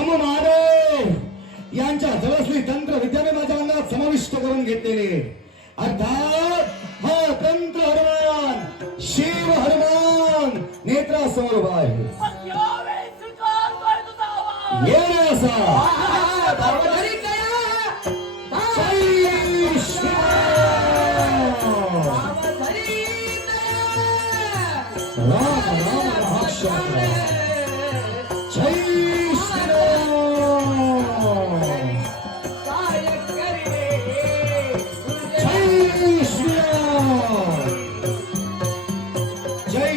सममानव यांच्या जवळसली तंत्र विद्याने माझ्या अंगात समाविष्ट करून घेतलेले अर्थात हा तंत्र हनुमान शिव हनुमान नेत्रासमोर उभा आहे. असा.